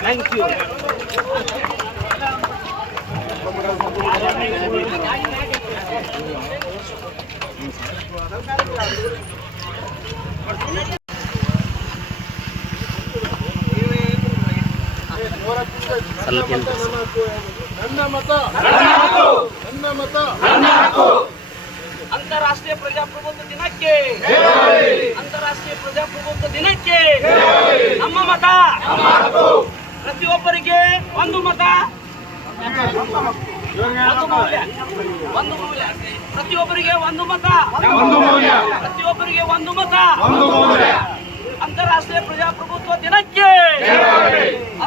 Thank you. ನನ್ನ ಮತ ನನ್ನ ಮತ ಅಂತಾರಾಷ್ಟ್ರೀಯ ಪ್ರಜಾಪ್ರಭುತ್ವ ದಿನಕ್ಕೆ, ಅಂತಾರಾಷ್ಟ್ರೀಯ ಪ್ರಜಾಪ್ರಭುತ್ವ ದಿನಕ್ಕೆ ನಮ್ಮ ಮತ. ಪ್ರತಿಯೊಬ್ಬರಿಗೆ ಒಂದು ಮತ, ಒಂದು ಮೌಲ್ಯ. ಪ್ರತಿಯೊಬ್ಬರಿಗೆ ಒಂದು ಮತ, ಪ್ರತಿಯೊಬ್ಬರಿಗೆ ಒಂದು ಮತ. ಅಂತಾರಾಷ್ಟ್ರೀಯ ಪ್ರಜಾಪ್ರಭುತ್ವ ದಿನಕ್ಕೆ,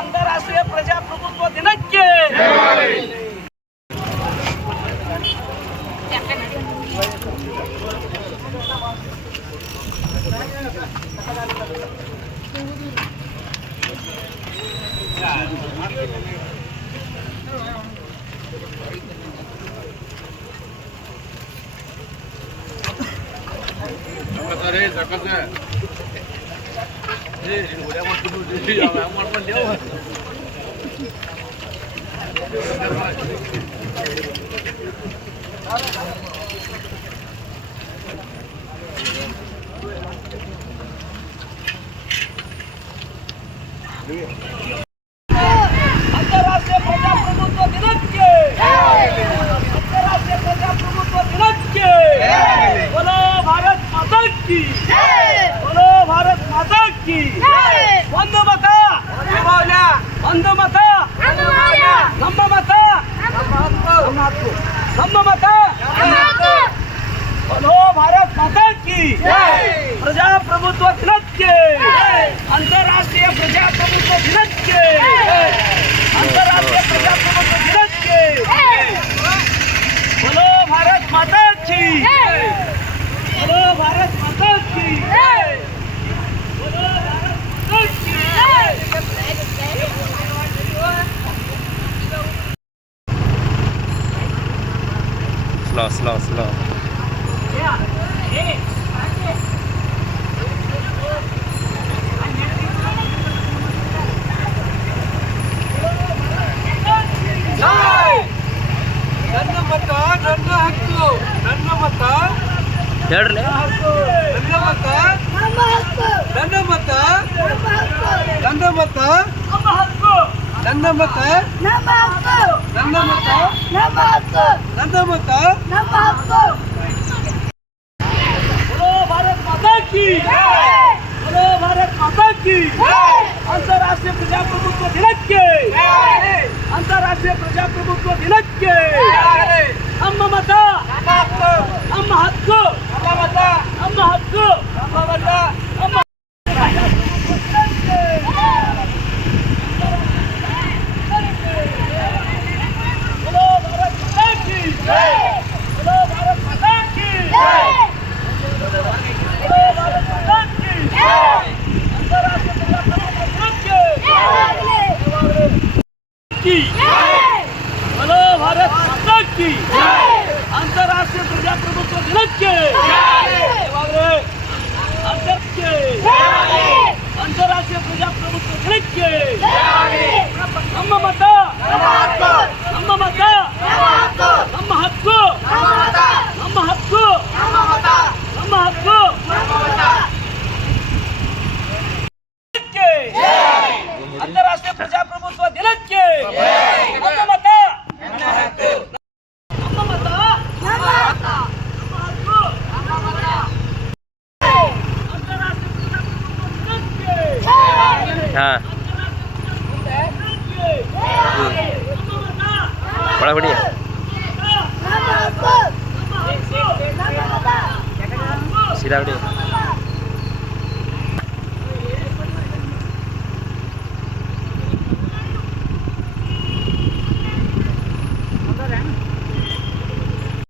ಅಂತಾರಾಷ್ಟ್ರೀಯ ಪ್ರಜಾಪ್ರಭುತ್ವ ದಿನಕ್ಕೆ. ಅಂತಾರಾಷ್ಟ್ರೀಯ ಪ್ರಜಾಪ್ರಭುತ್ವ ದಿನಕ್ಕೆ, ಅಂತಾರಾಷ್ಟ್ರೀಯ ಪ್ರಜಾಪ್ರಭುತ್ವ ದಿನಕ್ಕೆ. बोलो भारत माता की, बोलो भारत माता की. ಒಂದು ಮತ, ಒಂದು ಮತ, ನಮ್ಮ ಮತ, ನಮ್ಮ ಮತ. बोलो भारत माता की. ಪ್ರಜಾಪ್ರಭುತ್ವ ದಿನಕ್ಕೆ, ಅಂತಾರಾಷ್ಟ್ರೀಯ ಪ್ರಜಾಪ್ರಭುತ್ವ ದಿನಕ್ಕೆ, ಅಂತಾರಾಷ್ಟ್ರೀಯ ಪ್ರಜಾಪ್ರಭುತ್ವ ದಿನಕ್ಕೆ. बोलो भारत माता की, बोलो भारत माता की, बोलो भारत माता की. स्लो ನನ್ನ ಮತ ನನ್ನ ಹಕ್ಕು, ನನ್ನ ಮತ ಹೇಳ್ರಿ. ನನ್ನ ಮತ ನನ್ನ ಮತ ನನ್ನ ಮತ ನಮ್ಮ ಹಕ್ಕು, ನನ್ನ ಮತ ನಮ್ಮ ಹಕ್ಕು, ನನ್ನ ಮತ ನಮ್ಮ ಹಕ್ಕು, ನನ್ನ ಮತ ನಮ್ಮ ಹಕ್ಕು. बोलो भारत माता की, बोलो भारत माता की. अंतर्राष्ट्रीय प्रजाप्रभुत्व दिनಕ್ಕೆ, अंतर्राष्ट्रीय प्रजाप्रभुत्व दिनಕ್ಕೆ ನಮ್ಮ ಮತ, ನಮ್ಮ ಹಕ್ಕು, ನಮ್ಮ ಮತ, ನಮ್ಮ ಹಕ್ಕು, ನಮ್ಮ ಮತ, ನಮ್ಮ. बोलो भारत माता की, बोलो भारत माता की, बोलो भारत माता की. अंतर्राष्ट्रीय प्रजाप्रभुत्व दिनಕ್ಕೆ, अंतर्राष्ट्रीय प्रजाप्रभुत्व दिनಕ್ಕೆ ನಮ್ಮ ಮತ, ನಮ್ಮ ಮತ, ನಮ್ಮ ಹಕ್ಕು, ನಮ್ಮ ಹಕ್ಕು, ನಮ್ಮ ಹಕ್ಕು. अंतर्राष्ट्रीय प्रजाप्रभुत्व दिनಕ್ಕೆ ನಮ್ಮ ಮತ, ನಮ್ಮ ಹಕ್ಕು, ನಮ್ಮ ಮತ, ನಮ್ಮ ಹಕ್ಕು, ನಮ್ಮ ಮತ. अंतर्राष्ट्रीय प्रजाप्रभुत्व दिनಕ್ಕೆ, हाँ बड़ा बढ़िया सीधा बढ़िया.